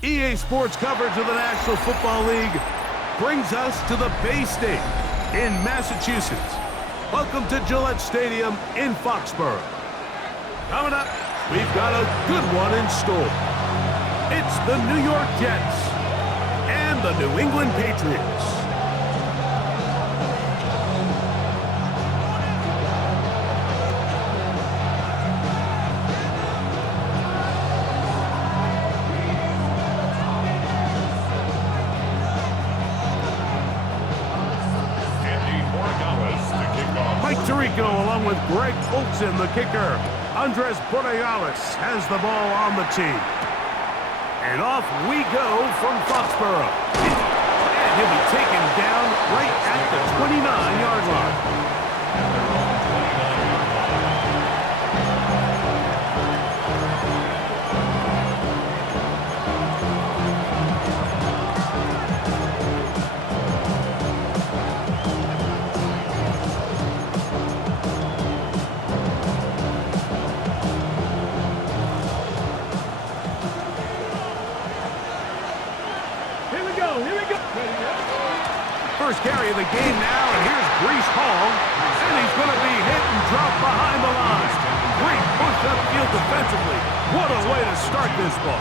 EA Sports coverage of the National Football League brings us to the Bay State in Massachusetts. Welcome to Gillette Stadium in Foxborough. Coming up, we've got a good one in store. It's the New York Jets and the New England Patriots. Along with Greg Olsen, the kicker. Andres Borregales has the ball on the tee. And off we go from Foxborough. And he'll be taken down right at the 29-yard line. First carry of the game now, and here's Breece Hall, and he's going to be hit and dropped behind the line. Great push upfield defensively. What a way to start this ball.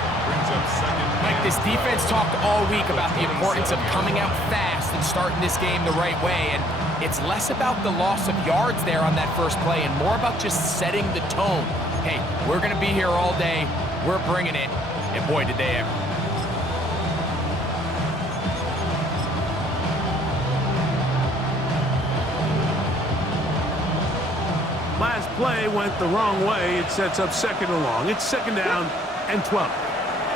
Mike, this defense talked all week about the importance of coming out fast and starting this game the right way, and it's less about the loss of yards there on that first play and more about just setting the tone. Hey, we're going to be here all day. We're bringing it, and boy, did they ever. Last play went the wrong way. It sets up second and long. It's second down and 12.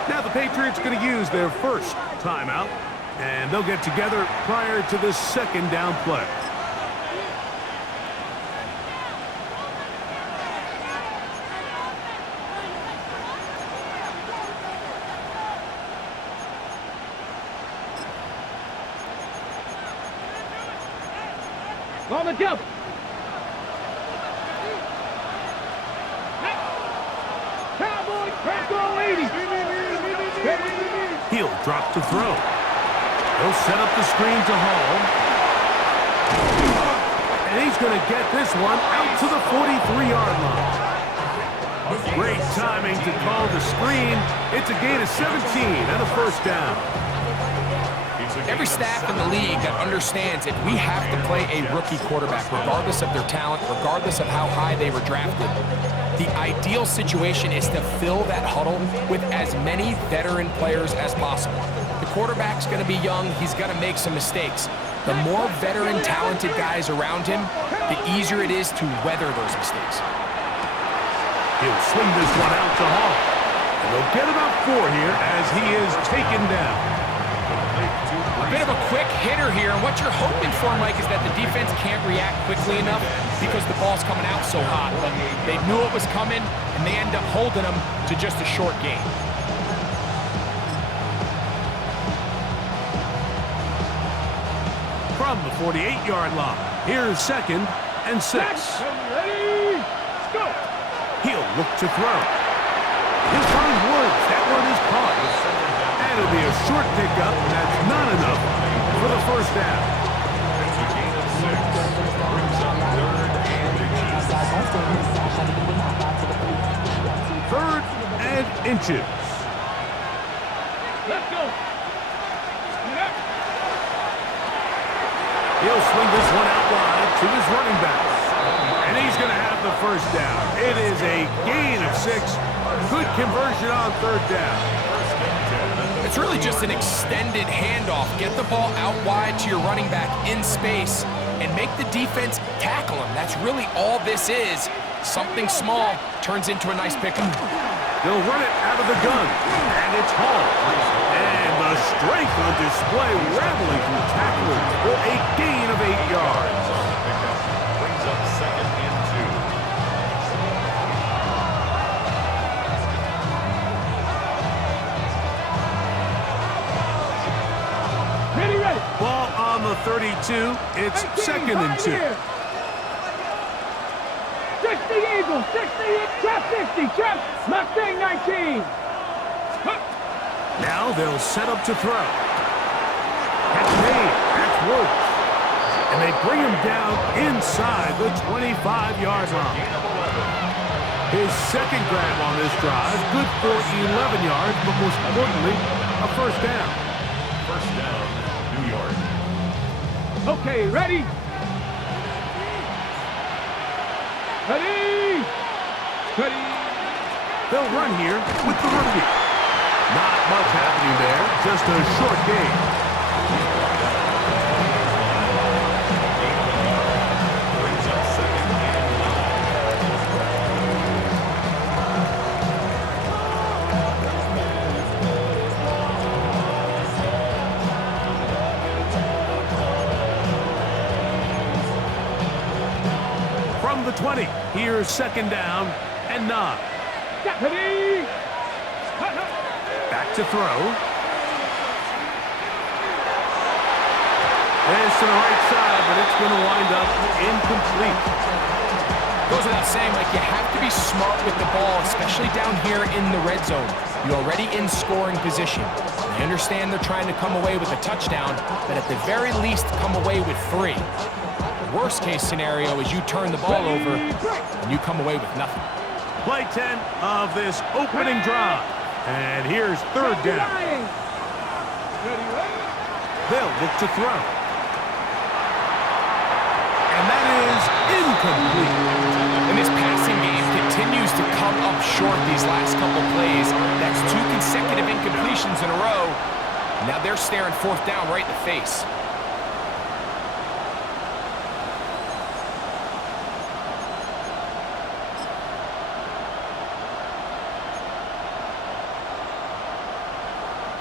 Now the Patriots going to use their first timeout, and they'll get together prior to the second down play. On the jump. He'll drop to throw. He'll set up the screen to Hall. And he's going to get this one out to the 43-yard line. Great timing to call the screen. It's a gain of 17 and a first down. Every staff in the league that understands that we have to play a rookie quarterback, regardless of their talent, regardless of how high they were drafted. The ideal situation is to fill that huddle with as many veteran players as possible. The quarterback's going to be young. He's going to make some mistakes. The more veteran, talented guys around him, the easier it is to weather those mistakes. He'll swing this one out to Hall. And they'll get about 4 here as he is taken down. A bit of a quick hitter here, and what you're hoping for, Mike, is that the defense can't react quickly enough because the ball's coming out so hot. But they knew it was coming, and they end up holding them to just a short gain. From the 48-yard line, here's second and 6. Ready, go. He'll look to throw. He'll find Woods. That one is caught. And it'll be a short pickup, and that's not enough for the first down. It's a gain of 6. Brings up third and inches. Let's go. He'll swing this one out wide to his running back. And he's going to have the first down. It is a gain of 6. Good conversion on third down. It's really just an extended handoff. Get the ball out wide to your running back in space and make the defense tackle him. That's really all this is. Something small turns into a nice pickup. They'll run it out of the gun, and it's Hall. And the strength on display, rattling through tacklers for a gain of 8 yards. Brings up second and 2. Ready. Ball on the 32. It's second and 2. 60 Eagles, 60, trap 60, trap Mustang 19. Now Now they'll set up to throw. That's made. That's Woods. And they bring him down inside the 25-yard line. His second grab on this drive, good for 11 yards, but most importantly, a first down. First down, New York. Okay, ready? Ready? Ready? They'll run here with the rookie. Not much happening there, just a short game. Brings up second and 9. From the 20, here's second down and 9. Ready? Back to throw. It's to the right side, but it's going to wind up incomplete. Goes without saying, like, you have to be smart with the ball, especially down here in the red zone. You're already in scoring position. I understand they're trying to come away with a touchdown, but at the very least, come away with 3. The worst case scenario is you turn the ball over and you come away with nothing. Play 10 of this opening drive. And here's third down. They'll look to throw. And that is incomplete. And this passing game continues to come up short these last couple plays. That's 2 consecutive incompletions in a row. Now they're staring fourth down right in the face.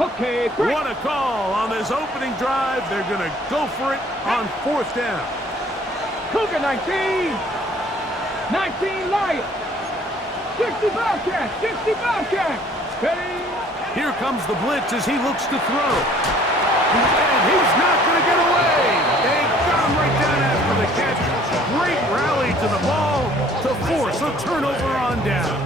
Okay, great. What a call on this opening drive. They're going to go for it on fourth down. Cougar 19. 19 Lions. 60 Bobcats. 60 Bobcats. Ready? Here comes the blitz as he looks to throw. And he's not going to get away. They got him right down after the catch. Great rally to the ball to force a turnover on down.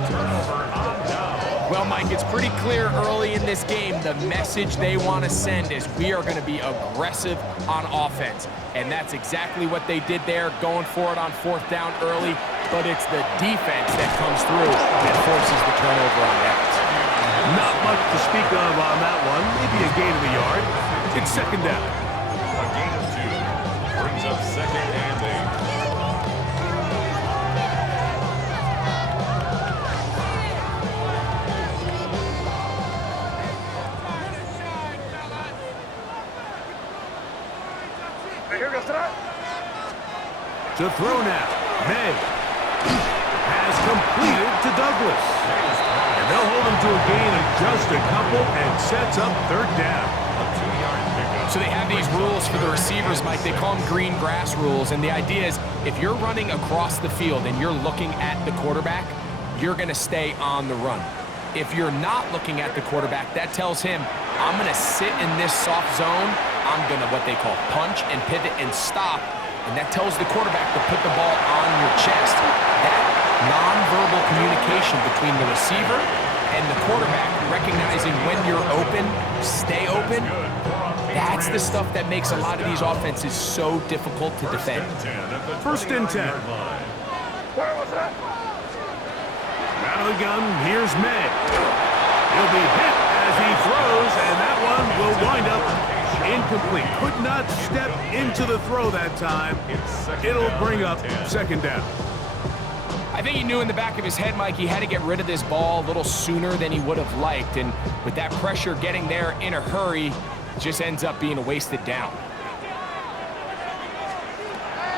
Well, Mike, it's pretty clear early in this game the message they want to send is we are going to be aggressive on offense. And that's exactly what they did there, going for it on fourth down early. But it's the defense that comes through and forces the turnover on downs. Not much to speak of on that one. Maybe a gain of a yard. It's second down. A gain of 2. Brings up second and 8. To throw now. May has completed to Douglas. And they'll hold him to a gain of just a couple and sets up third down. A 2-yard pickup. So they have these rules for the receivers, Mike. They call them green grass rules. And the idea is if you're running across the field and you're looking at the quarterback, you're going to stay on the run. If you're not looking at the quarterback, that tells him, I'm going to sit in this soft zone. I'm going to what they call punch and pivot and stop. And that tells the quarterback to put the ball on your chest. That nonverbal communication between the receiver and the quarterback, recognizing when you're open, stay open, that's the stuff that makes a lot of these offenses so difficult to defend. First and 10. Out of the gun, here's May. He'll be hit as he throws, and that one will wind up incomplete. Could not step into the throw that time. It'll bring up second down. I think he knew in the back of his head, Mike, he had to get rid of this ball a little sooner than he would have liked. And with that pressure getting there in a hurry, it just ends up being a wasted down.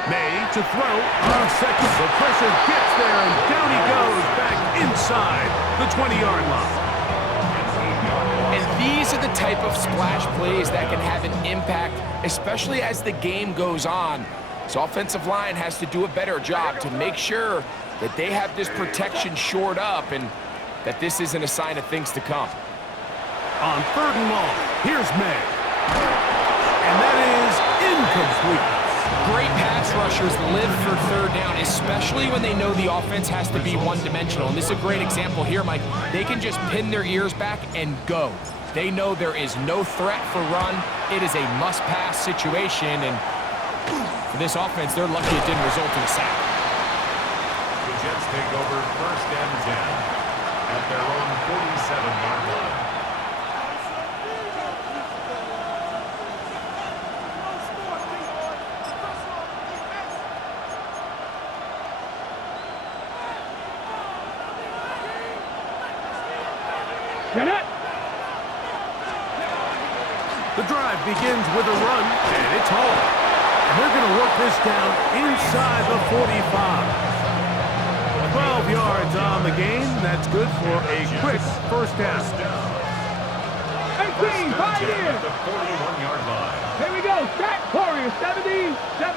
May to throw on second. The pressure gets there, and down he goes back inside the 20-yard line. And these are the type of splash plays that can have an impact, especially as the game goes on. So offensive line has to do a better job to make sure that they have this protection shored up and that this isn't a sign of things to come. On third and long, here's May. And that is incomplete. Great pass rushers live for third down, especially when they know the offense has to be one-dimensional. And this is a great example here, Mike. They can just pin their ears back and go. They know there is no threat for run. It is a must-pass situation, and for this offense, they're lucky it didn't result in a sack. The Jets take over 1st and 10 at their own 47-yard line. Get it. The drive begins with a run, and it's home. And they're going to work this down inside the 45. 12 yards on the game. That's good for a quick first down. 18, 5 At years. the 41-yard line. Here we go. Sack Warriors, 70, 70.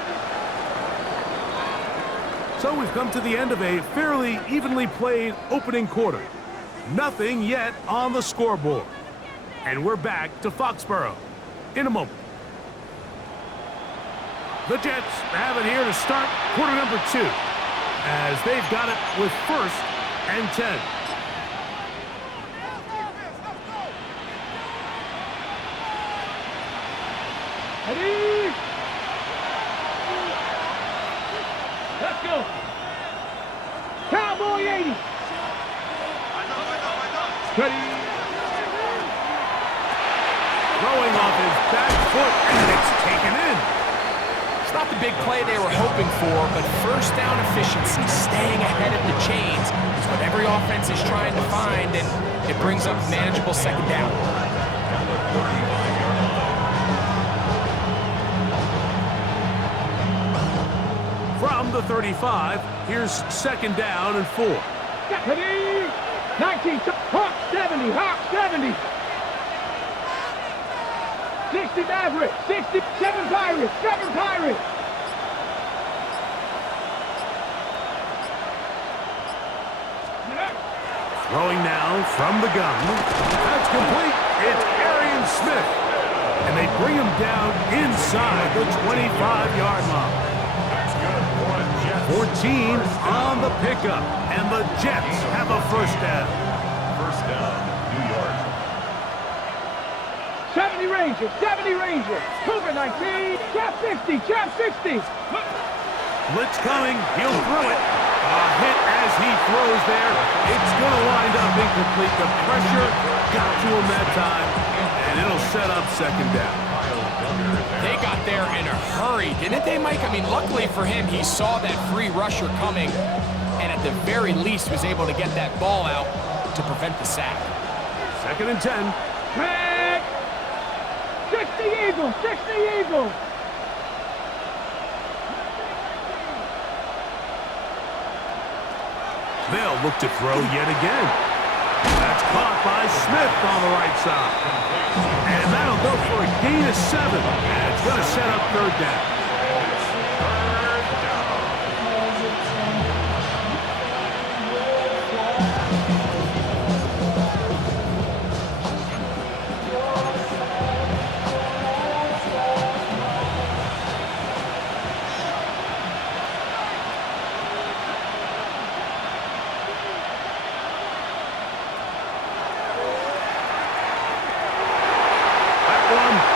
So we've come to the end of a fairly evenly played opening quarter. Nothing yet on the scoreboard. And we're back to Foxborough in a moment. The Jets have it here to start quarter number 2, as they've got it with 1st and 10. Ready? Let's go. Cowboy 80. Ready? Throwing off his back foot, and it's taken in. It's not the big play they were hoping for, but first down efficiency, staying ahead of the chains, is what every offense is trying to find, and it brings up manageable 2nd down. From the 35, here's 2nd down and 4. Ready? 19, Hawk 70, Hawk 70. 60 Maverick, 67 Pirates, 7 Pirates. Throwing now from the gun. That's complete. It's Arian Smith. And they bring him down inside the 25-yard line. That's good for the Jets. 14 on the pickup. And the Jets have a first down. First down, New York. 70 Rangers, 70 Rangers. Cougar 19, Chap 60, Chap 60. Blitz coming. He'll throw it. A hit as he throws there. It's going to wind up incomplete. The pressure got to him that time, and it'll set up 2nd down. They got there in a hurry, didn't they, Mike? I mean, luckily for him, he saw that free rusher coming, and at the very least was able to get that ball out to prevent the sack. 2nd and 10. Track. 60 Eagles, 60 Eagles. They'll look to throw yet again. That's caught by Smith on the right side. And that'll go for a gain of 7. And it's going to set up 3rd down.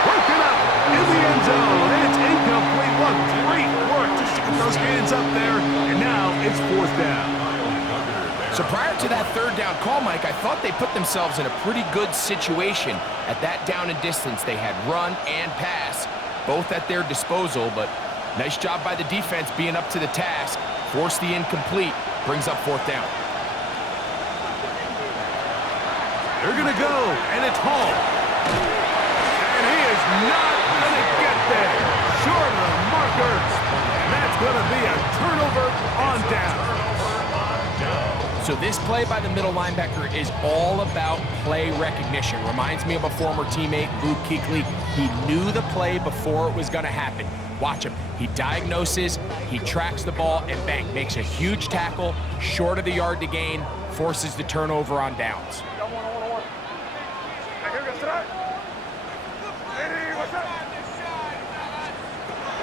Broken up in the end zone. It's incomplete. What great work to shoot those hands up there. And now it's 4th down. So prior to that 3rd down call, Mike, I thought they put themselves in a pretty good situation at that down and distance. They had run and pass, both at their disposal, but nice job by the defense being up to the task. Forced the incomplete, brings up 4th down. They're going to go, and it's Hall. And he is not going to get there. Short of the marker. And that's going to be a turnover on down. So this play by the middle linebacker is all about play recognition. Reminds me of a former teammate, Luke Kuechly. He knew the play before it was going to happen. Watch him. He diagnoses, he tracks the ball, and bang, makes a huge tackle, short of the yard to gain, forces the turnover on downs.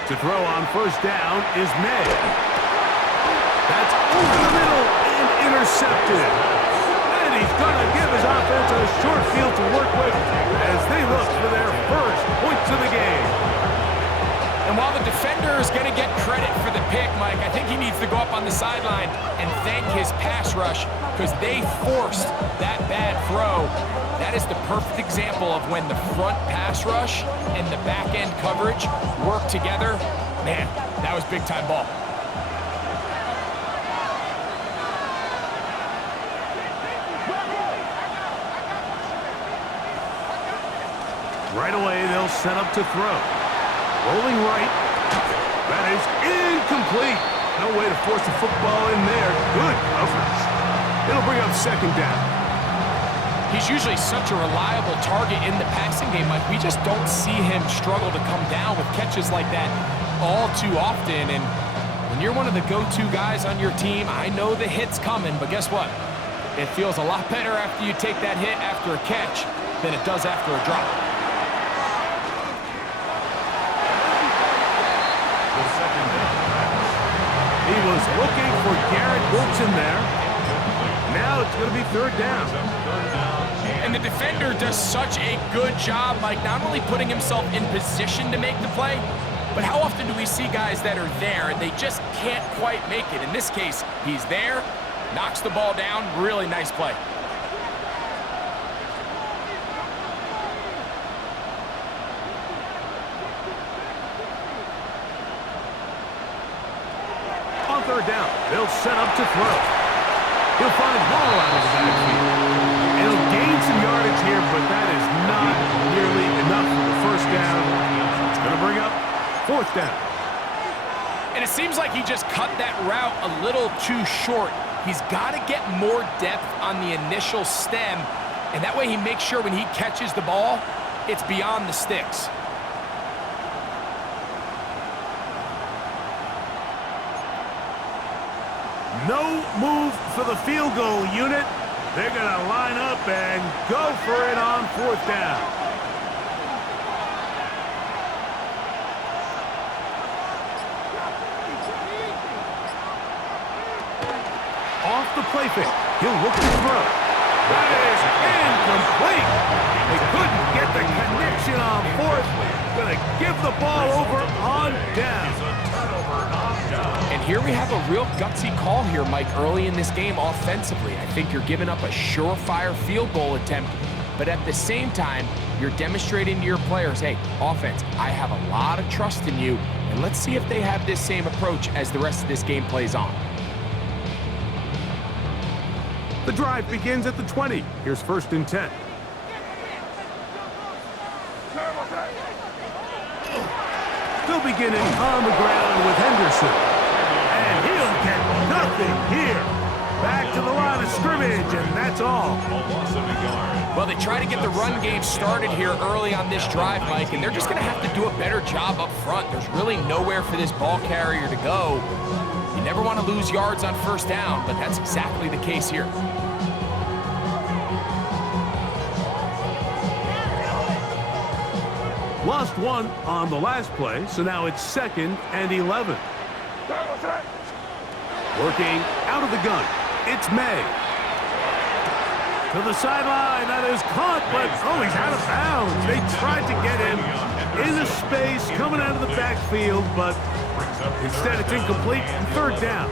To throw on 1st down is May. That's over the middle and intercepted. And he's going to give his offense a short field to work with. on the sideline and thank his pass rush because they forced that bad throw. That is the perfect example of when the front pass rush and the back end coverage work together. Man, that was big-time ball. Right away, they'll set up to throw. Rolling right. That is incomplete. No way to force the football in there. Good coverage. It'll bring up second down. He's usually such a reliable target in the passing game. Like, we just don't see him struggle to come down with catches like that all too often. And when you're one of the go-to guys on your team, I know the hit's coming, but guess what? It feels a lot better after you take that hit after a catch than it does after a drop. He was looking for Garrett Wilson there. Now it's going to be third down. And the defender does such a good job, like not only putting himself in position to make the play, but how often do we see guys that are there and they just can't quite make it? In this case, he's there, knocks the ball down, really nice play. On third down, they'll set up to throw. He'll find Hall out of the backfield. He'll gain some yardage here, but that is not nearly enough for the first down. It's going to bring up fourth down. And it seems like he just cut that route a little too short. He's got to get more depth on the initial stem, and that way he makes sure when he catches the ball, it's beyond the sticks. No move for the field goal unit. They're going to line up and go for it on fourth down. Off the play fake. He'll look to throw. That is incomplete. They couldn't get the connection on fourth. Going to give the ball over on down. And here we have a real gutsy call here, Mike, early in this game offensively. I think you're giving up a surefire field goal attempt, but at the same time, you're demonstrating to your players, hey, offense, I have a lot of trust in you, and let's see if they have this same approach as the rest of this game plays on. The drive begins at the 20. Here's first and 10. Still beginning on the ground with Henderson. And he'll get nothing here. Back to the line of scrimmage, and that's all. Well, they try to get the run game started here early on this drive, Mike, and they're just going to have to do a better job up front. There's really nowhere for this ball carrier to go. You never want to lose yards on first down, but that's exactly the case here. Lost one on the last play, so now it's 2nd and 11. Working out of the gun, it's May. To the sideline, that is caught, but oh, he's out of bounds. They tried to get him into space, coming out of the backfield, but instead it's incomplete and third down.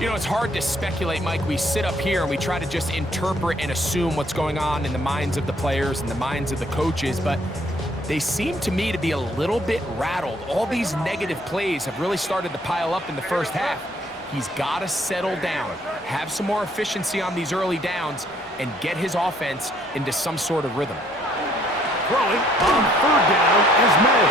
You know, it's hard to speculate, Mike. We sit up here and we try to just interpret and assume what's going on in the minds of the players and the minds of the coaches, but they seem to me to be a little bit rattled. All these negative plays have really started to pile up in the first half. He's got to settle down, have some more efficiency on these early downs, and get his offense into some sort of rhythm. Throwing on third down is May,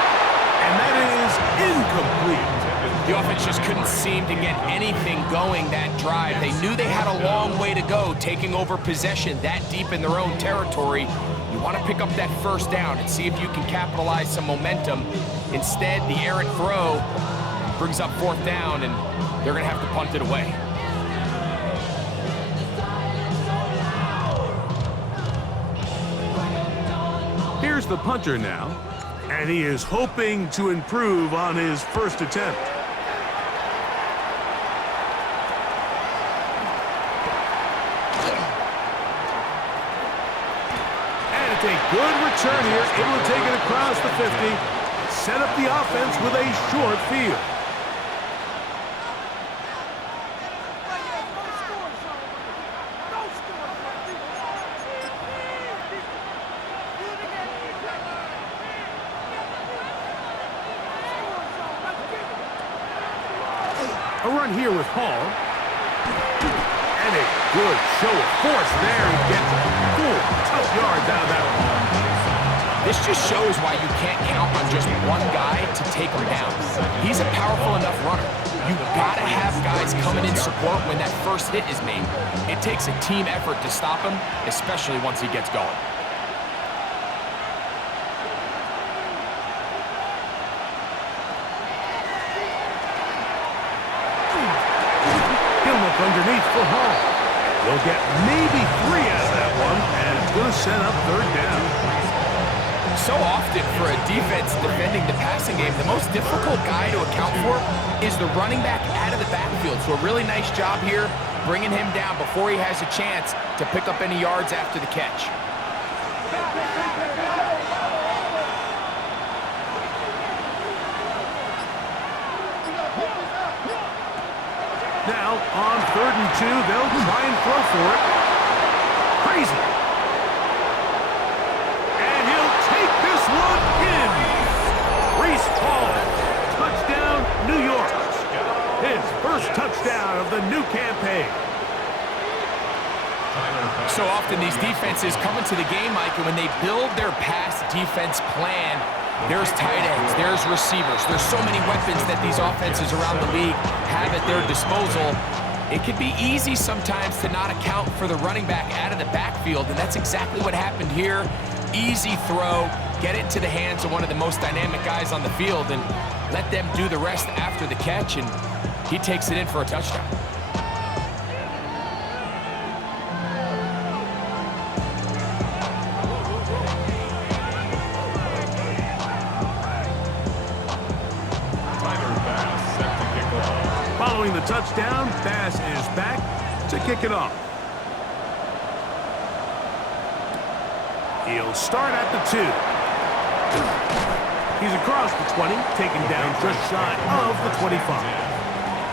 and that is incomplete. The offense just couldn't seem to get anything going that drive. They knew they had a long way to go, taking over possession that deep in their own territory. You want to pick up that first down and see if you can capitalize some momentum. Instead, the errant throw brings up fourth down, and they're going to have to punt it away. Here's the punter now, and he is hoping to improve on his first attempt. And it's a good return here, able to take it across the 50, set up the offense with a short field. A run here with Hall. And a good show of force there. He gets 4 tough yards out of that one. This just shows why you can't count on just one guy to take him down. He's a powerful enough runner. You gotta have guys coming in support when that first hit is made. It takes a team effort to stop him, especially once he gets going. He'll look underneath for Hall. They'll get maybe 3 out of that one, and it's going to set up 3rd down. So often for a defense defending the passing game, the most difficult guy to account for is the running back out of the backfield. So a really nice job here, bringing him down before he has a chance to pick up any yards after the catch. Now, on 3rd and 2, they'll try and throw for it. Crazy. And he'll take this one in. Reese Hall, touchdown, New York. His first touchdown of the new campaign. So often these defenses come into the game, Mike, and when they build their pass defense plan, there's tight ends, there's receivers, there's so many weapons that these offenses around the league have at their disposal. It can be easy sometimes to not account for the running back out of the backfield, and that's exactly what happened here. Easy throw, get it to the hands of one of the most dynamic guys on the field, and let them do the rest after the catch, and he takes it in for a touchdown. Following the touchdown, Bass is back to kick it off. He'll start at the 2. He's across the 20, taken down just shy of the 25.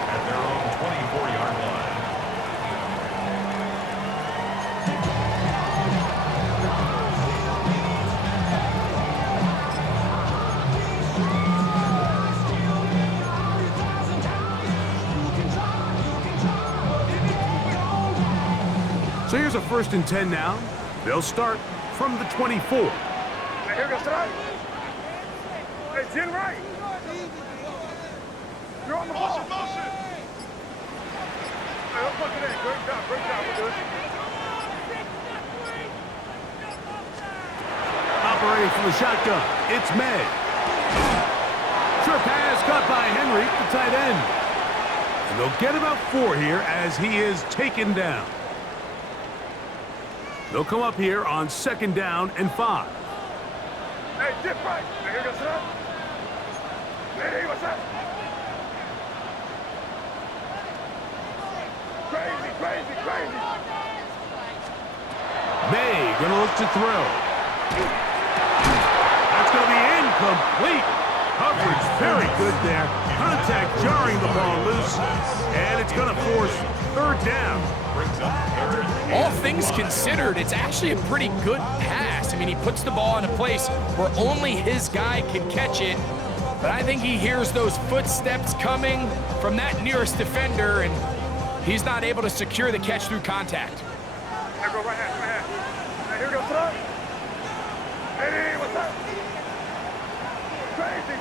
At their own 24-yard line. So here's a 1st and 10 now. They'll start from the 24. Here goes right. Hey, Jen right. You're on the ball. Motion. Hey, let's look at that. Great job. We're good. Operating from the shotgun, it's May. Sure pass caught by Henry, the tight end. And they'll get about 4 here as he is taken down. They'll come up here on 2nd down and 5. Hey, dip right. Here goes that. Hey, what's that? Crazy. May gonna look to throw. That's gonna be incomplete. Coverage very good there. Contact jarring the ball loose. And it's gonna force 3rd down. All things considered, it's actually a pretty good pass. I mean, he puts the ball in a place where only his guy can catch it. But I think he hears those footsteps coming from that nearest defender, and he's not able to secure the catch through contact. Here go right hand. Hey, here goes that. Hey, what's that? Crazy.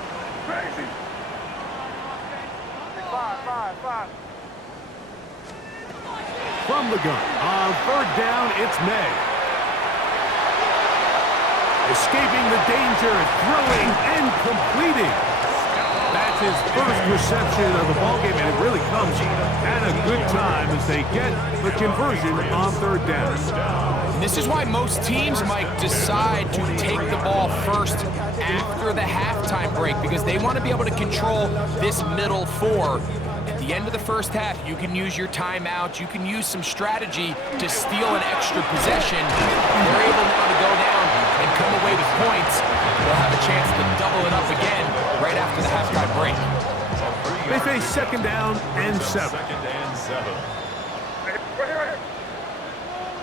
5. From the gun, on 3rd down, it's May. Escaping the danger, throwing and completing. That's his first reception of the ballgame, and it really comes at a good time as they get the conversion on 3rd down. This is why most teams might decide to take the ball first after the halftime break, because they want to be able to control this middle 4. At the end of the first half, you can use your timeout, you can use some strategy to steal an extra possession. They're able now to go down and come away with points. They'll have a chance to double it up again right after the halftime break. They face 2nd down and 7. 2nd and 7. Hey, right here.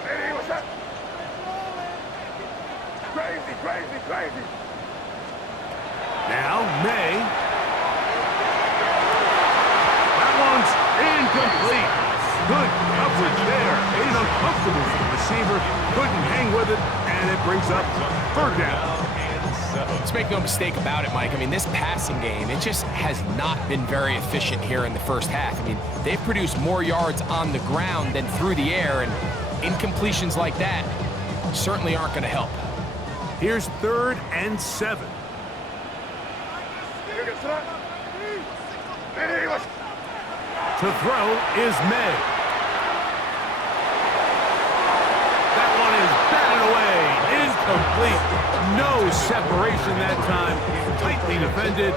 Hey, what's that? Crazy. Now, May. That one's Incomplete. Good coverage there. Made it uncomfortable for the receiver. Couldn't hang with it, and it brings up third down. Let's make no mistake about it, Mike. I mean, this passing game, it just has not been very efficient here in the first half. I mean, they've produced more yards on the ground than through the air, and incompletions like that certainly aren't going to help. Here's 3rd and 7. To throw is May. That one is batted away. Incomplete. No separation that time. Tightly defended.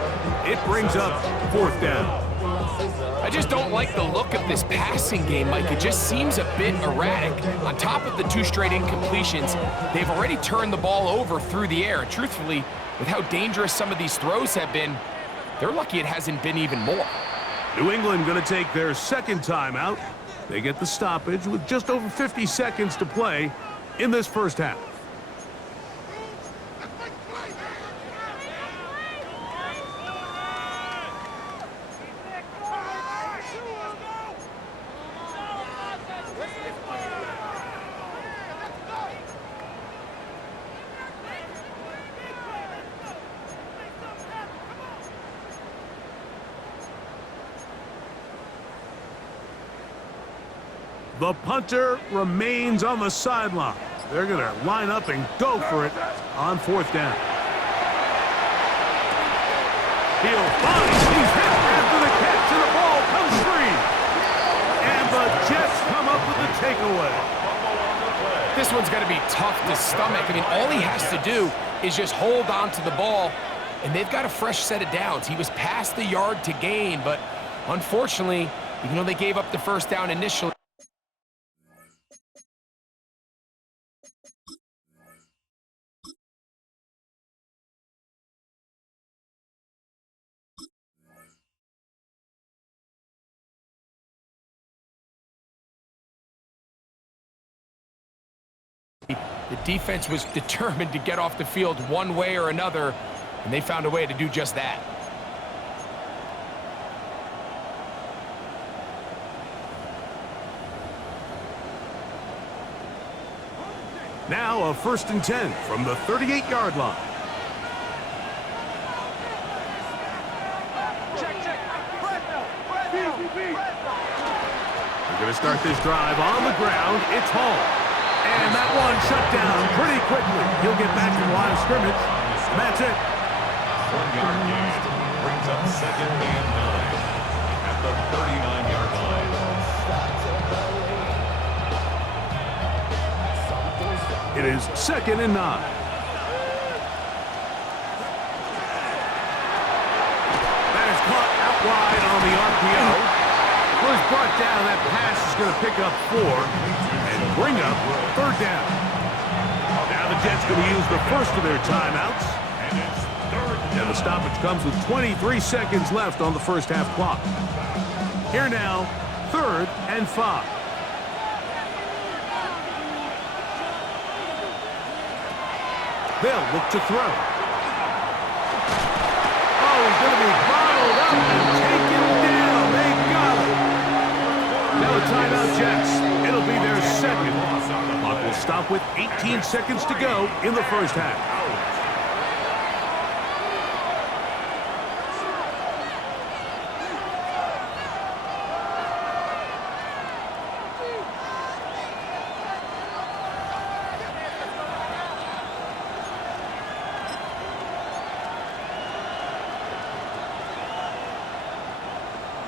It brings up 4th down. I just don't like the look of this passing game, Mike. It just seems a bit erratic. On top of the 2 straight incompletions, they've already turned the ball over through the air. And truthfully, with how dangerous some of these throws have been, they're lucky it hasn't been even more. New England going to take their 2nd timeout. They get the stoppage with just over 50 seconds to play in this first half. The punter remains on the sideline. They're going to line up and go for it on 4th down. He'll find. He's hit after the catch, and the ball comes free. And the Jets come up with the takeaway. This one's going to be tough to stomach. I mean, all he has to do is just hold on to the ball, and they've got a fresh set of downs. He was past the yard to gain, but unfortunately, even though they gave up the first down initially, the defense was determined to get off the field one way or another, and they found a way to do just that. Now a 1st and 10 from the 38-yard line. We're going to start this drive on the ground. It's Hall. And that one shut down pretty quickly. He'll get back to the line of scrimmage. And that's it. 1-yard gain brings up 2nd and 9 at the 39-yard line. It is 2nd and 9. That is caught out wide on the RPO. Was brought down. That pass is going to pick up 4 and bring up 3rd down. Now the Jets going to use the first of their timeouts. And the stoppage comes with 23 seconds left on the first half clock. Here now, 3rd and 5. They'll look to throw. Oh, he's going to be bottled up and taken down. They got it. Now a timeout, Jets. It'll be their 2nd. Clock will stop with 18 seconds to go in the first half.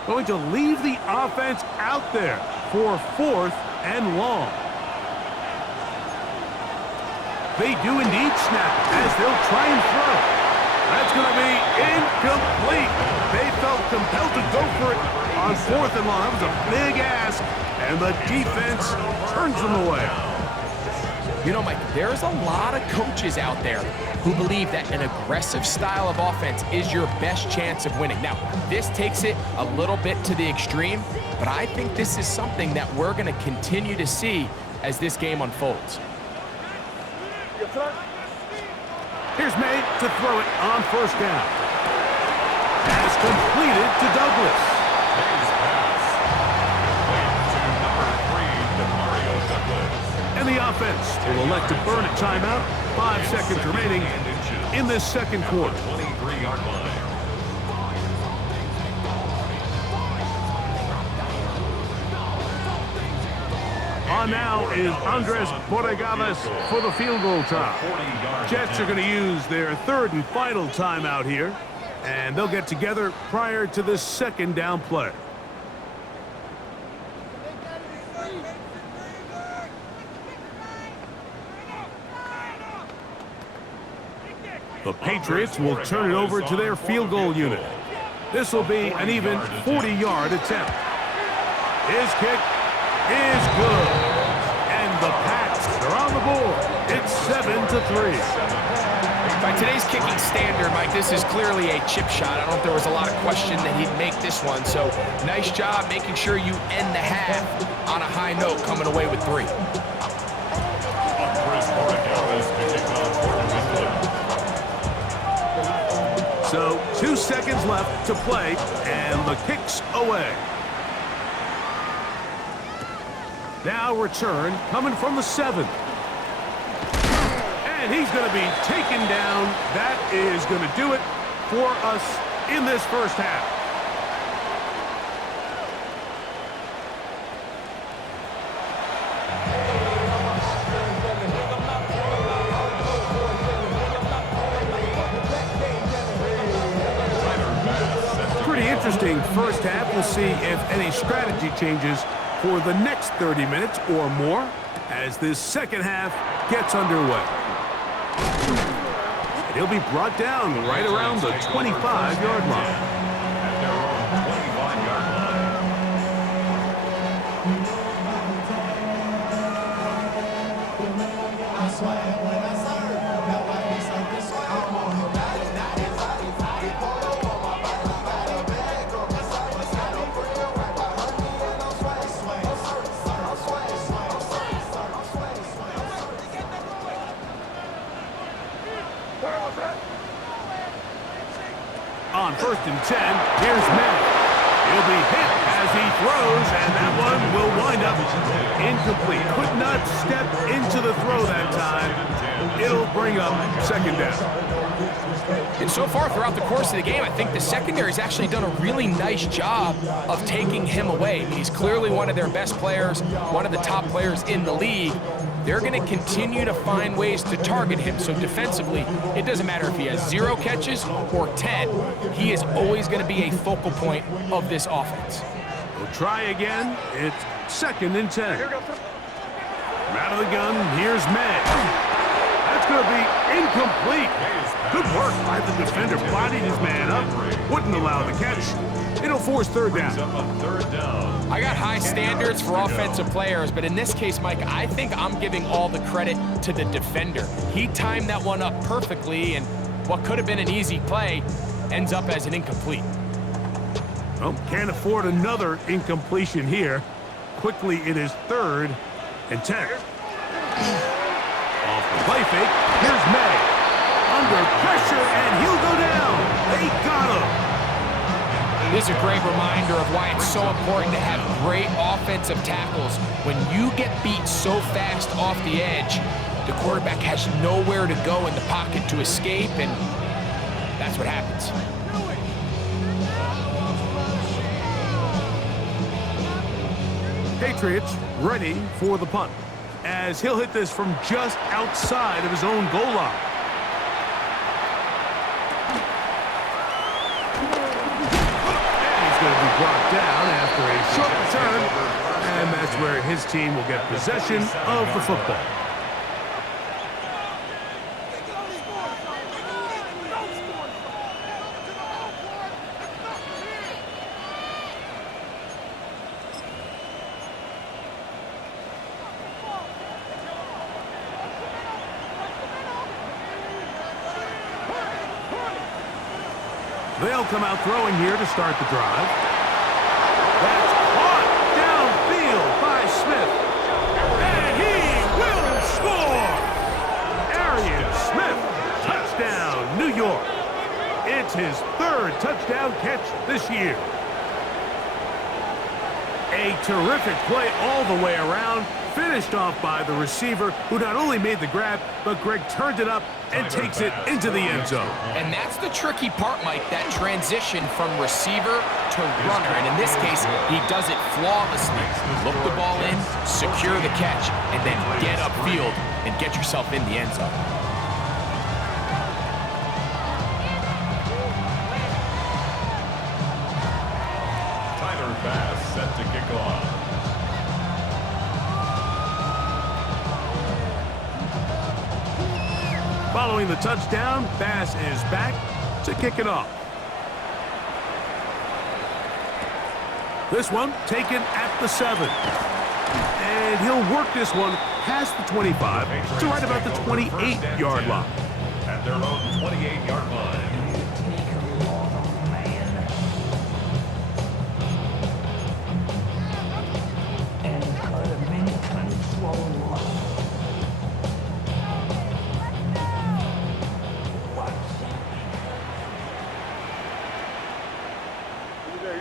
Going to leave the offense out there for 4th and long. They do indeed snap as they'll try and throw. That's going to be incomplete. They felt compelled to go for it on 4th and long. That was a big ask, and the defense turns them away. You know, Mike, there's a lot of coaches out there who believe that an aggressive style of offense is your best chance of winning. Now, this takes it a little bit to the extreme, but I think this is something that we're going to continue to see as this game unfolds. Here's May to throw it on 1st down. Pass completed to Douglas. And the offense will elect to burn a timeout. 5 seconds remaining in this second quarter. 23-yard line. On now is Andres Borregales for the field goal try. Jets are going to use their third and final timeout here, and they'll get together prior to the second down play. The Patriots will turn it over to their field goal unit. This will be an even 40-yard attempt. His kick is good. And the Pats are on the board. It's 7-3. By today's kicking standard, Mike, this is clearly a chip shot. I don't know if there was a lot of question that he'd make this one. So nice job making sure you end the half on a high note, coming away with 3. So 2 seconds left to play, and the kick's away. Now return coming from the 7. And he's going to be taken down. That is going to do it for us in this first half. Pretty interesting first half. We'll see if any strategy changes for the next 30 minutes or more as this second half gets underway. And he'll be brought down right around the 25-yard line. At their own 25-yard On 1st and 10, here's Madden. He'll be hit as he throws, and that one will wind up incomplete. Could not step into the throw that time. It'll bring up second down. And so far throughout the course of the game, I think the secondary's actually done a really nice job of taking him away. I mean, he's clearly one of their best players, one of the top players in the league. They're going to continue to find ways to target him. So defensively, it doesn't matter if he has 0 catches or 10. He is always going to be a focal point of this offense. We'll try again. It's 2nd and 10. Out of the gun, here's May. That's going to be incomplete. Good work by the defender. Bodied his man up. Wouldn't allow the catch. It'll force third down. I got high standards for offensive players, but in this case, Mike, I think I'm giving all the credit to the defender. He timed that one up perfectly, and what could have been an easy play ends up as an incomplete. Well, can't afford another incompletion here. Quickly, it is 3rd and 10. Off the play fake, here's May. Under pressure, and he'll go down. They got him. This is a great reminder of why it's so important to have great offensive tackles. When you get beat so fast off the edge, the quarterback has nowhere to go in the pocket to escape, and that's what happens. Patriots ready for the punt, as he'll hit this from just outside of his own goal line. Going to be brought down after a short return, and that's where his team will get possession of the football. They'll come out throwing here to start the drive. That's caught downfield by Smith. And he will score! Arian Smith, touchdown, New York. It's his 3rd touchdown catch this year. A terrific play all the way around. Finished off by the receiver, who not only made the grab, but Greg turned it up and takes it into the end zone. And that's the tricky part, Mike, that transition from receiver to runner. And in this case, he does it flawlessly. Look the ball in, secure the catch, and then get upfield and get yourself in the end zone. Set to kick off. Following the touchdown, Bass is back to kick it off. This one taken at the 7. And he'll work this one past the 25 to right about the 28-yard line. At their own 28-yard line.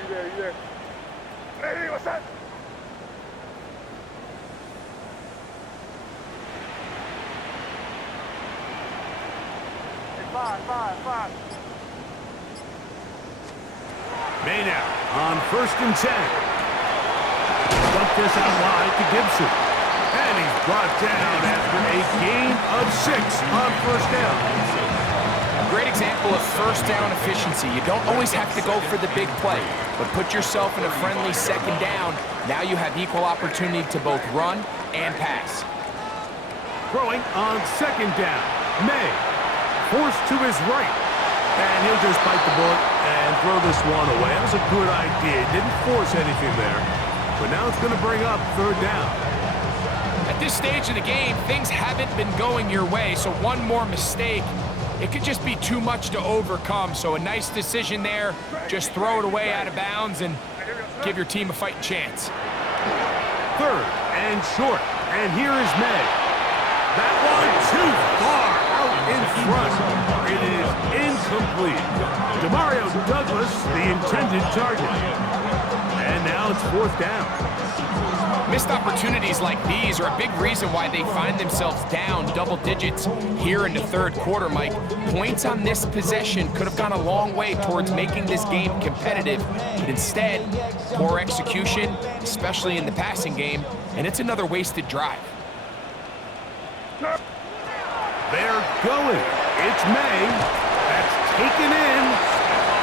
You there. Hey, what's that? Hey, five. May now on 1st and 10. Dump this out wide to Gibson. And he's brought down after a gain of 6 on 1st down. Great example of first down efficiency. You don't always have to go for the big play, but put yourself in a friendly 2nd down. Now you have equal opportunity to both run and pass. Throwing on 2nd down. May forced to his right. And he'll just bite the bullet and throw this one away. That was a good idea. Didn't force anything there. But now it's going to bring up 3rd down. At this stage of the game, things haven't been going your way, so one more mistake, it could just be too much to overcome. So a nice decision there. Just throw it away out of bounds and give your team a fighting chance. 3rd and short. And here is May. That one too far out in front. It is incomplete. Demario Douglas, the intended target. And now it's 4th down. Missed opportunities like these are a big reason why they find themselves down double digits here in the 3rd quarter, Mike. Points on this possession could have gone a long way towards making this game competitive, but instead, poor execution, especially in the passing game, and it's another wasted drive. They're going. It's May. That's taken in,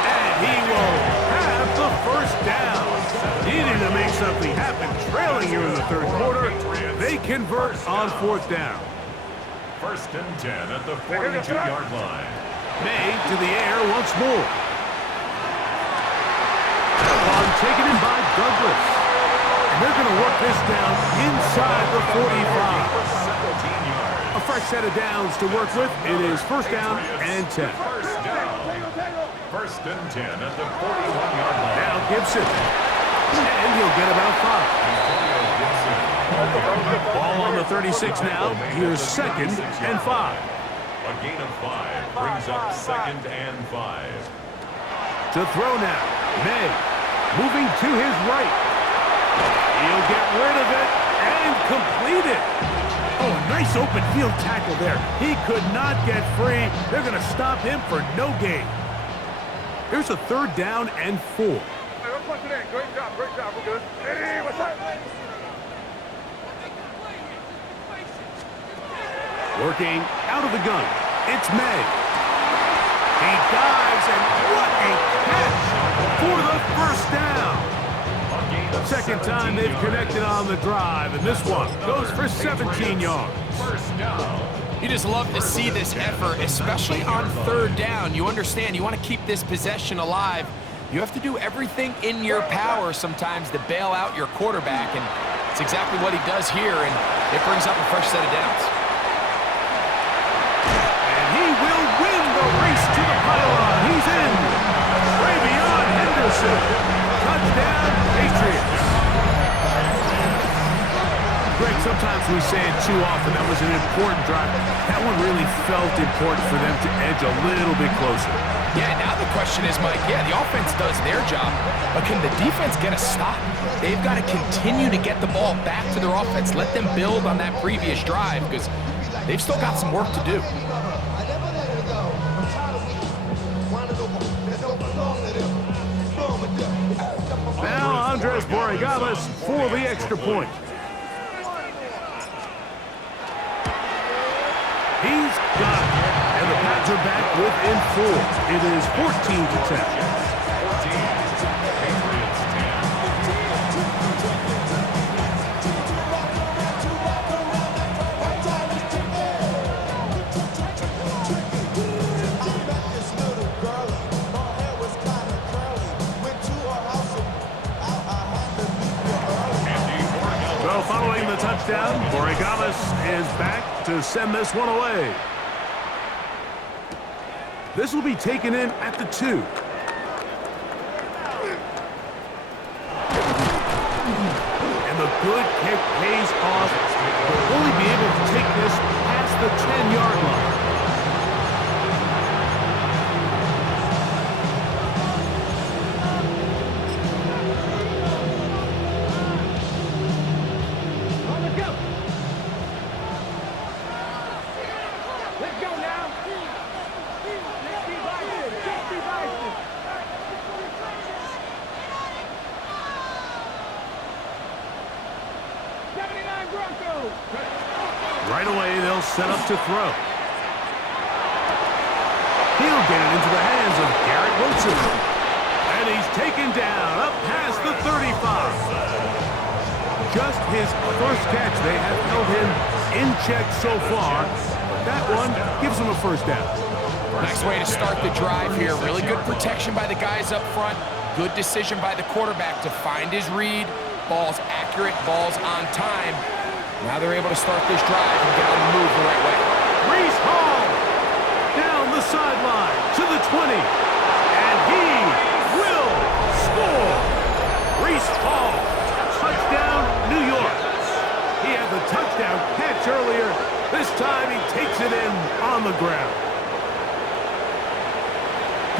and he will have the 1st down. Needing to make something happen, trailing here in the 3rd quarter. They convert on 4th down. 1st and 10 at the 42-yard line. May to the air once more. One taken in by Douglas. And they're going to work this down inside the 45. A fresh set of downs to work with. It is 1st down and 10. 1st and 10 at the 41-yard line. Now Gibson. And he'll get about 5. Ball on the 36 now. Here's 2nd and 5. A gain of 5 brings up 2nd and 5. To throw now. May moving to his right. He'll get rid of it and complete it. Oh, a nice open field tackle there. He could not get free. They're going to stop him for no gain. Here's a 3rd down and 4. Hey, let's punch it in. Great job. We're good. Hey, what's up? Working out of the gun. It's May. He dives, and what a catch for the 1st down. 2nd time they've connected on the drive, and this one goes for 17 yards. You just love to see this effort, especially on 3rd down. You understand, you want to keep this possession alive. You have to do everything in your power sometimes to bail out your quarterback, and it's exactly what he does here, and it brings up a fresh set of downs. And he will win the race to the pylon. He's in. Travion Henderson. Touchdown, Patriots. Greg, sometimes we say it too often, that was an important drive. That one really felt important for them to edge a little bit closer. Yeah, now the question is, Mike, yeah, the offense does their job, but can the defense get a stop? They've got to continue to get the ball back to their offense. Let them build on that previous drive because they've still got some work to do. Now Andres Borregales for the extra point. He's got it. And the Pats are back within 4. It is 14-10. 14. Patriots 10. So following the touchdown, Borregales is back to send this one away. This will be taken in at the 2. And the good kick pays off. They'll only be able to take this past the 10-yard line. Right away, they'll set up to throw. He'll get it into the hands of Garrett Wilson. And he's taken down up past the 35. Just his first catch. They have held him in check so far. That one gives him a first down. Nice way to start the drive here. Really good protection by the guys up front. Good decision by the quarterback to find his read. Ball's accurate, ball's on time. Now they're able to start this drive and get on the move the right way. Breece Hall down the sideline to the 20. And he will score. Breece Hall, touchdown, New York. He had the touchdown catch earlier. This time he takes it in on the ground.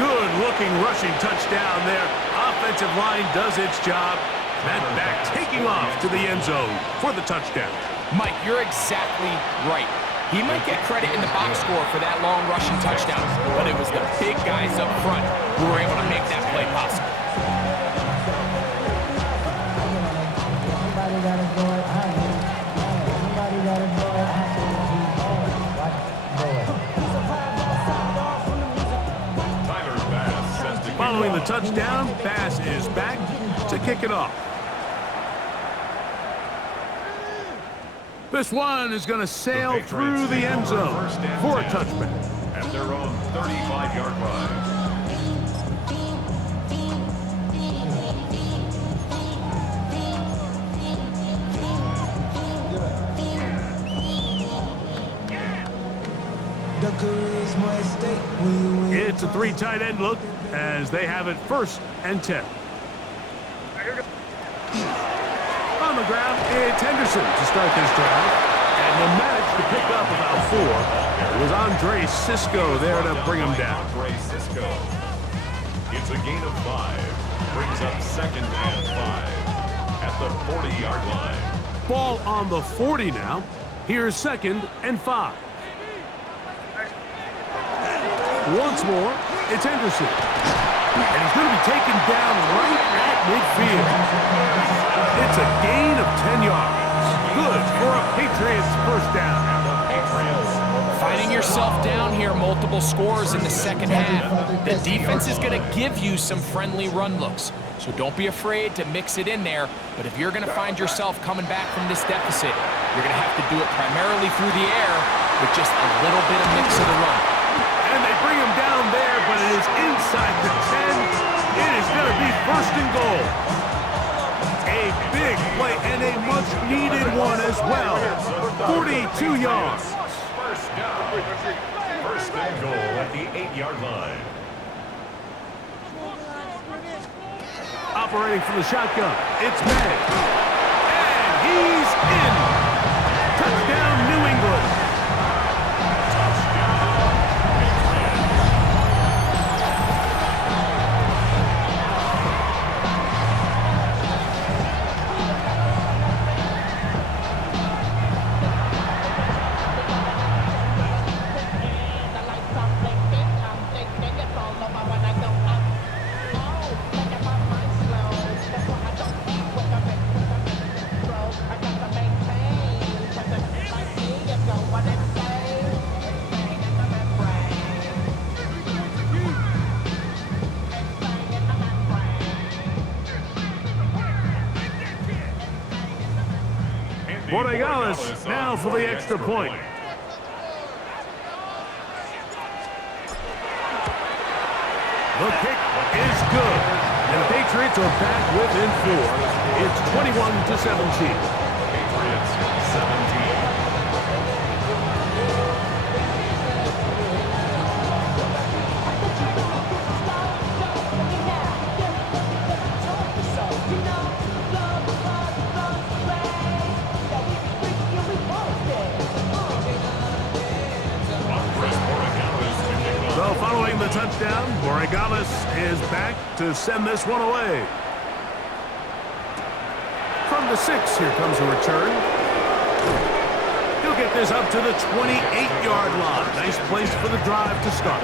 Good-looking rushing touchdown there. Offensive line does its job. That back taking off to the end zone for the touchdown. Mike, you're exactly right. He might get credit in the box score for that long rushing touchdown, but it was the big guys up front who were able to make that play possible. Following the touchdown, Bass is back to kick it off. This one is going to sail through the end zone for a touchback. At their own 35-yard line. It's a 3 tight end look as they have it 1st and 10. On the ground, it's Henderson to start this drive. And he'll manage to pick up about 4. It was Andre Cisco there to bring him down. Andre Cisco. It's a gain of 5. Brings up 2nd and 5 at the 40-yard line. Ball on the 40 now. Here's 2nd and 5. Once more, it's Henderson. And he's going to be taken down right at midfield. It's a gain of 10 yards. Good for a Patriots first down. Finding yourself down here, multiple scores in the second half. The defense is going to give you some friendly run looks. So don't be afraid to mix it in there. But if you're going to find yourself coming back from this deficit, you're going to have to do it primarily through the air with just a little bit of mix of the run. And they bring him down there, but it is inside the 10. It is going to be 1st and goal. A big play and a much-needed one as well. 42 yards. First down. 1st and goal at the 8-yard line. Operating from the shotgun, it's May. And he's in. Borregales now for the extra point. The kick is good. And the Patriots are back within 4. It's 21-17. Patriots 17. So following the touchdown, Borregales is back to send this one away. From the 6, here comes a return. He'll get this up to the 28-yard line. Nice place for the drive to start.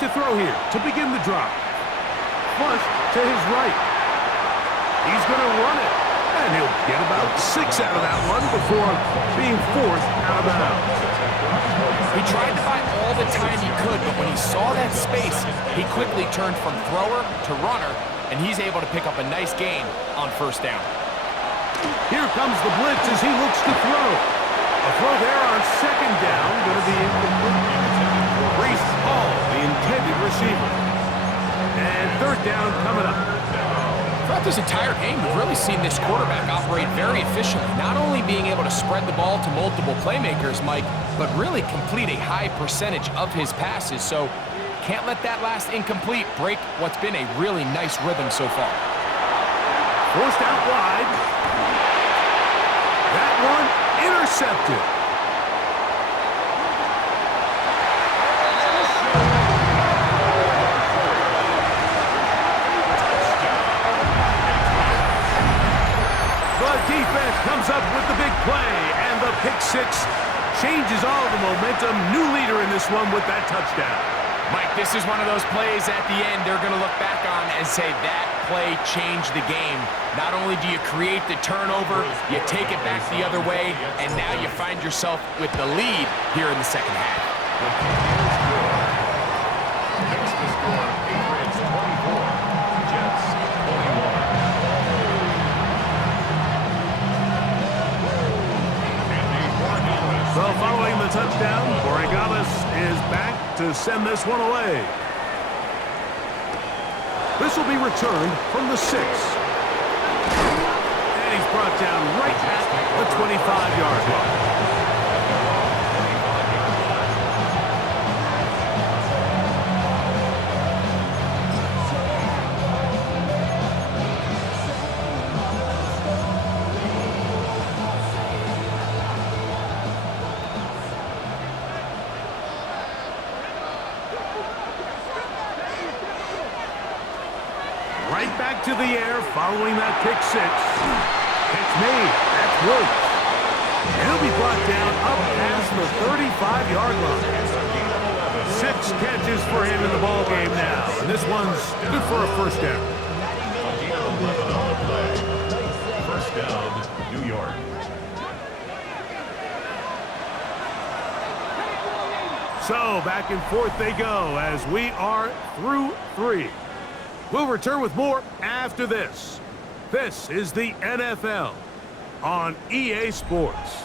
To throw here to begin the drive. Flush to his right. He's going to run it. And he'll get about 6 out of that one before being forced out of bounds. He tried to buy all the time he could, but when he saw that space, he quickly turned from thrower to runner, and he's able to pick up a nice gain on first down. Here comes the blitz as he looks to throw. A throw there on second down, going to be incomplete. Reese Hall, the intended receiver. And third down coming up. Throughout this entire game, we've really seen this quarterback operate very efficiently, not only being able to spread the ball to multiple playmakers, Mike, but really complete a high percentage of his passes. So can't let that last incomplete break what's been a really nice rhythm so far. Forced out wide. That one intercepted. Defense comes up with the big play, and the pick 6 changes all the momentum. New leader in this one with that touchdown. Mike, this is one of those plays at the end they're going to look back on and say that play changed the game. Not only do you create the turnover, you take it back the other way, and now you find yourself with the lead here in the second half. Makes the score Patriots 24, Jets 21. So following the touchdown, Borregales is back to send this one away. This will be returned from the 6. And he's brought down right at the 25-yard line. Right back to the air following that pick 6. It's made. That's Woods. He'll be brought down up past the 35-yard line. 6 catches for him in the ball game now. And this one's good for a first down. First down, New York. So back and forth they go as we are through 3. We'll return with more after this. This is the NFL on EA Sports.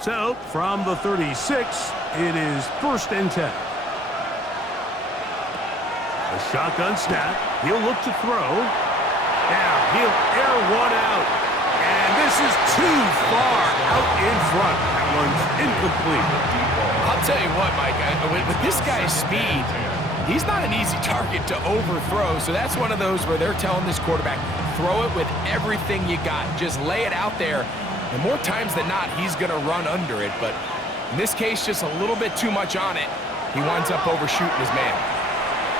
So, from the 36, it is 1st and 10. A shotgun snap. He'll look to throw. Now, he'll air one out. And this is too far out in front. That one's incomplete. I'll tell you what, Mike, with this guy's speed, He's not an easy target to overthrow, so that's one of those where they're telling this quarterback, throw it with everything you got. Just lay it out there. And more times than not, he's going to run under it. But in this case, just a little bit too much on it. He winds up overshooting his man.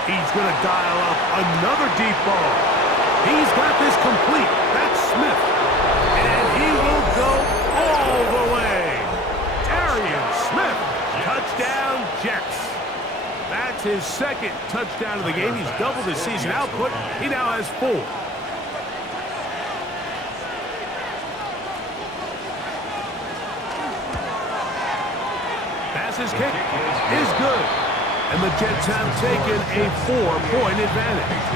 He's going to dial up another deep ball. He's got this complete. That's Smith. And he will go all the way. Arian Smith, touchdown Jets. That's his second touchdown of the game. He's doubled his season output. He now has 4. His kick is good, and the Jets have taken a 4-point advantage.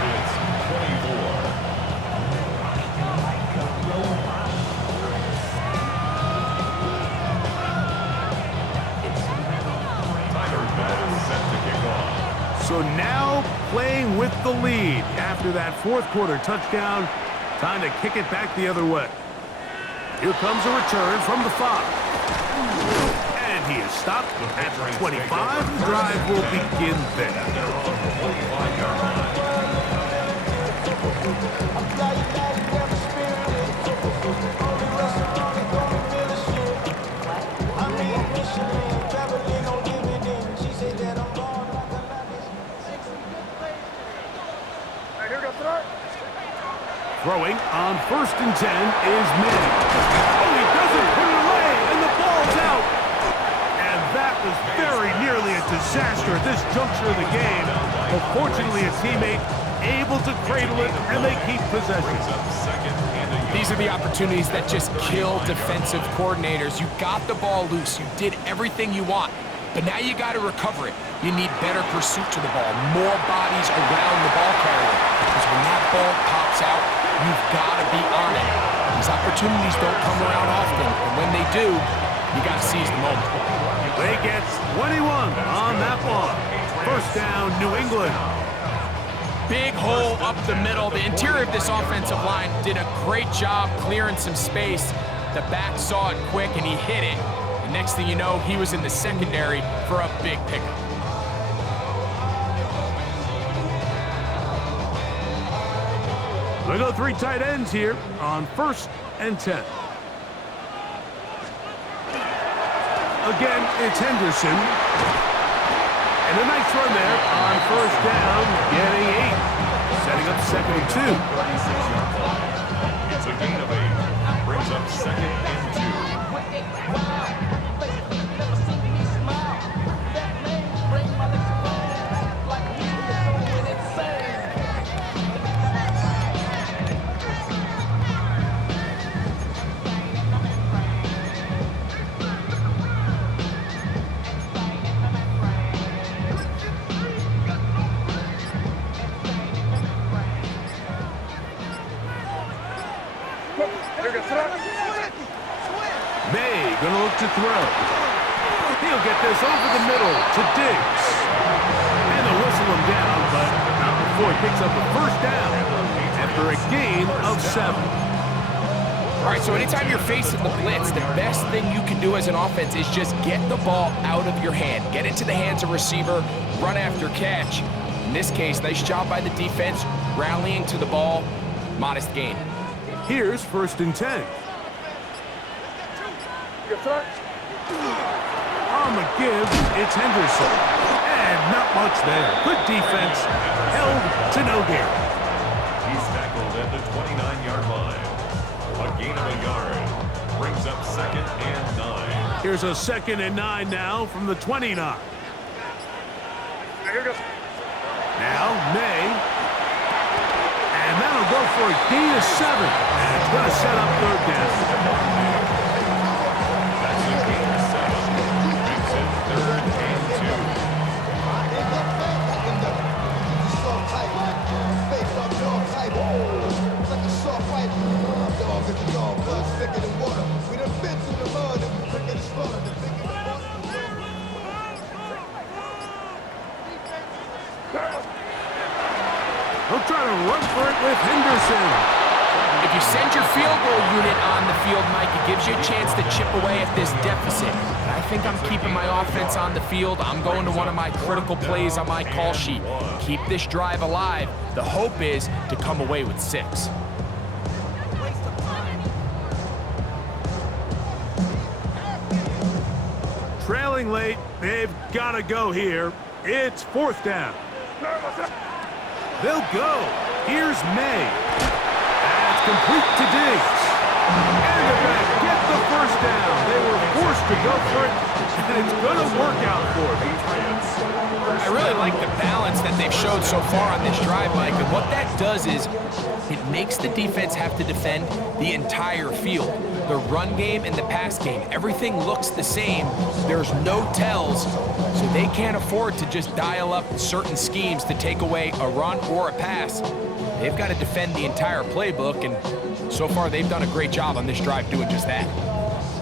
So now playing with the lead after that fourth quarter touchdown, time to kick it back the other way. Here comes a return from the 5. He is stopped at 25. The drive will begin there. Throwing on 1st and 10 is Manning. Oh, he doesn't put it away, and the ball's out. That was very nearly a disaster at this juncture of the game. But fortunately, a teammate able to cradle it, and they keep possession. These are the opportunities that just kill defensive coordinators. You got the ball loose. You did everything you want. But now you got to recover it. You need better pursuit to the ball, more bodies around the ball carrier. Because when that ball pops out, you've got to be on it. These opportunities don't come around often. And when they do, you got to seize the moment. They get 21 on that one. 1st down, New England. Big hole up the middle. The interior of this offensive line did a great job clearing some space. The back saw it quick, and he hit it. The next thing you know, he was in the secondary for a big pickup. They go 3 tight ends here on 1st and 10. Again, it's Henderson. And a nice run there on 1st down, getting 8. Setting up 2nd and 2. It's a gain of 8. Brings up 2nd and 2. May gonna look to throw. He'll get this over the middle to Diggs. And they'll whistle him down, but not before he picks up the 1st down after a gain of 7. All right, so anytime you're facing the blitz, the best thing you can do as an offense is just get the ball out of your hand. Get into the hands of receiver, run after catch. In this case, nice job by the defense, rallying to the ball, modest gain. Here's 1st and 10. On the give, it's Henderson. And not much there. Good defense. Held to no gain. He's tackled at the 29-yard line. A gain of a yard. Brings up 2nd and 9. Here's a 2nd and 9 now from the 29. Now, May. And that'll go for a gain of 7. And it's going to set up 3rd down. That's a gain of 7. Makes it 3rd and 2. He'll try to run for it with Henderson. If you send your field goal unit on the field, Mike, it gives you a chance to chip away at this deficit. And I think I'm keeping my offense on the field. I'm going to one of my critical plays on my call sheet. Keep this drive alive. The hope is to come away with 6. Trailing late, they've got to go here. It's 4th down. They'll go. Here's May. That's complete to Diggs. And they're going to get the first down. They were forced to go for it, and it's going to work out for them. I really like the balance that they've showed so far on this drive, Mike, and what that does is it makes the defense have to defend the entire field. The run game and the pass game, everything looks the same. There's no tells, so they can't afford to just dial up certain schemes to take away a run or a pass. They've got to defend the entire playbook, and so far they've done a great job on this drive doing just that.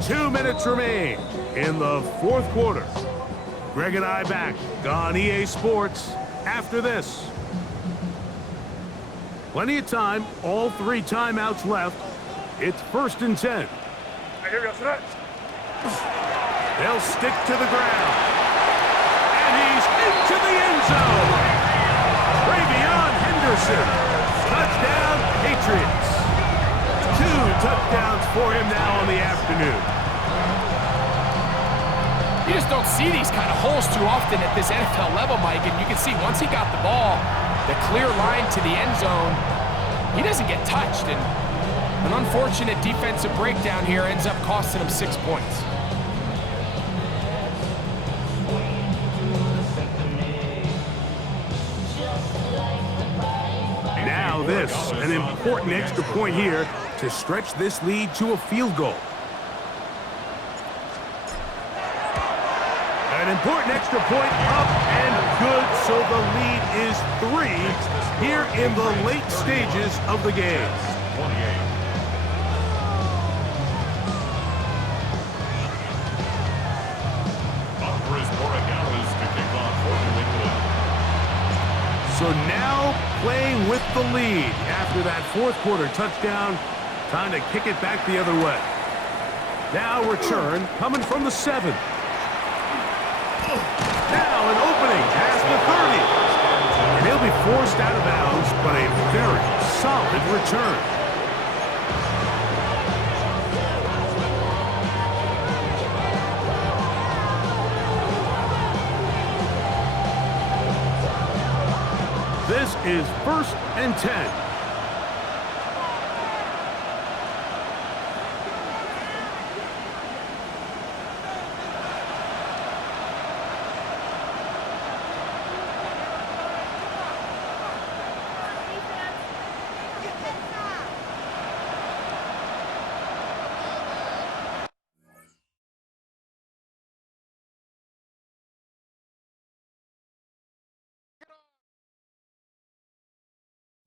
2 minutes remain in the 4th quarter. Greg and I back on EA Sports after this. Plenty of time, all 3 timeouts left. It's 1st and 10. Hey, here we go, stretch. They'll stick to the ground. And he's into the end zone. Travion Henderson. Touchdown, Patriots. 2 touchdowns for him now on the afternoon. You just don't see these kind of holes too often at this NFL level, Mike, and you can see once he got the ball, the clear line to the end zone, he doesn't get touched, and an unfortunate defensive breakdown here ends up costing him 6 points. Now this, an important extra point here to stretch this lead to a field goal. An important extra point up and good, so the lead is 3 here in the late stages of the game. So now playing with the lead after that 4th quarter touchdown, time to kick it back the other way. Now return coming from the 7. Now an opening past the 30. And he'll be forced out of bounds, but a very solid return. This is 1st and 10.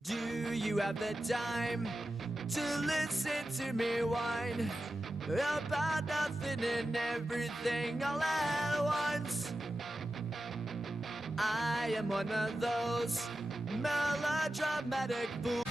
Do you have the time to listen to me whine about nothing and everything all at once? I am one of those melodramatic fools.